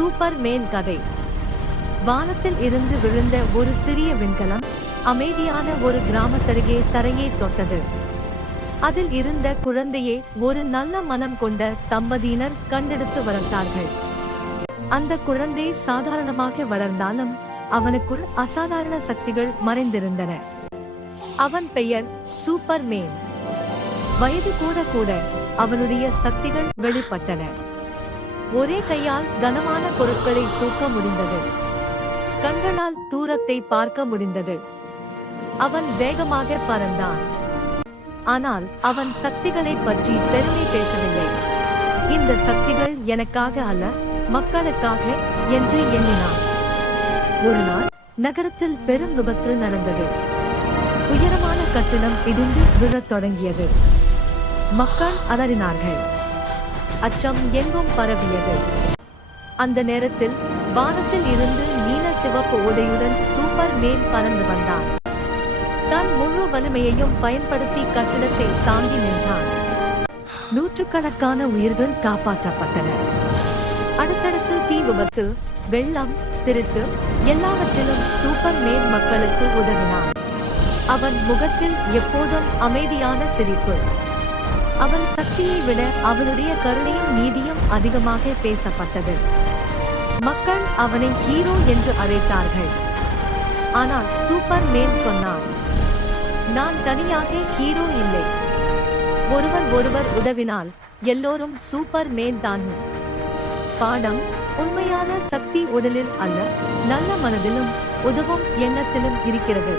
Super man கதை. வானத்தில் இருந்து விழுந்த ஒரு சிறிய விண்கலம் அமைதியான ஒரு கிராமத்தருகே தரையை தொட்டது. அதில் இருந்த குழந்தையை ஒரு நல்ல மனம் கொண்ட தம்பதியினர் கண்டெடுத்து வளர்த்தார்கள். அந்த குழந்தை சாதாரணமாக வளர்ந்தாலும் அவனுக்குள் அசாதாரண சக்திகள் மறைந்திருந்தன. அவன் பெயர் சூப்பர் மேன். வயது கூட கூட அவனுடைய சக்திகள் வெளிப்பட்டன. ஒரே கையால் கனமான பொருட்களை தூக்க முடிந்தது. கண்களால் தூரத்தை பார்க்க முடிந்தது. அவன் வேகமாக பறந்தான். ஆனால் அவன் சக்திகளை பற்றி பெருமை பேசவில்லை. இந்த சக்திகள் எனக்காக அல்ல, மக்களுக்காக என்று எண்ணினான். ஒரு நாள் நகரத்தில் பெரும் விபத்து நடந்தது. உயரமான கட்டிடம் இடிந்து விழத் தொடங்கியது. மக்கள் அலறினார்கள். அச்சம் எங்கும் பரவியது. அந்த நேரத்தில் வானத்தில் இருந்து நீல சிவப்பு உடையுடன் சூப்பர் மேன் பறந்து வந்தான். தன் முழு வலிமையையும் பயன்படுத்தி கட்டிடத்தை தாங்கி நின்றான். நூற்றுக்கணக்கான உயிர்கள் காப்பாற்றப்பட்டன. அடுத்தடுத்து தீ விபத்து, வெள்ளம், திருட்டு எல்லாவற்றிலும் சூப்பர் மேன் மக்களுக்கு உதவினான். அவன் முகத்தில் எப்போதும் அமைதியான சிரிப்பு. அவன் சக்தியை விட அவனுடைய கருணையும் நீதியும் அதிகமாக பேசப்பட்டது. மக்கள் அவனை ஹீரோ என்று அழைத்தார்கள். ஆனால் சூப்பர் மேன் சொன்னான், நான் தனியாக ஹீரோ இல்லை. ஒருவர் உதவினால் எல்லோரும் சூப்பர் மேன் தான். பாடம்: உண்மையான சக்தி உடலில் அல்ல, நல்ல மனதிலும் உதவும் எண்ணத்திலும் இருக்கிறது.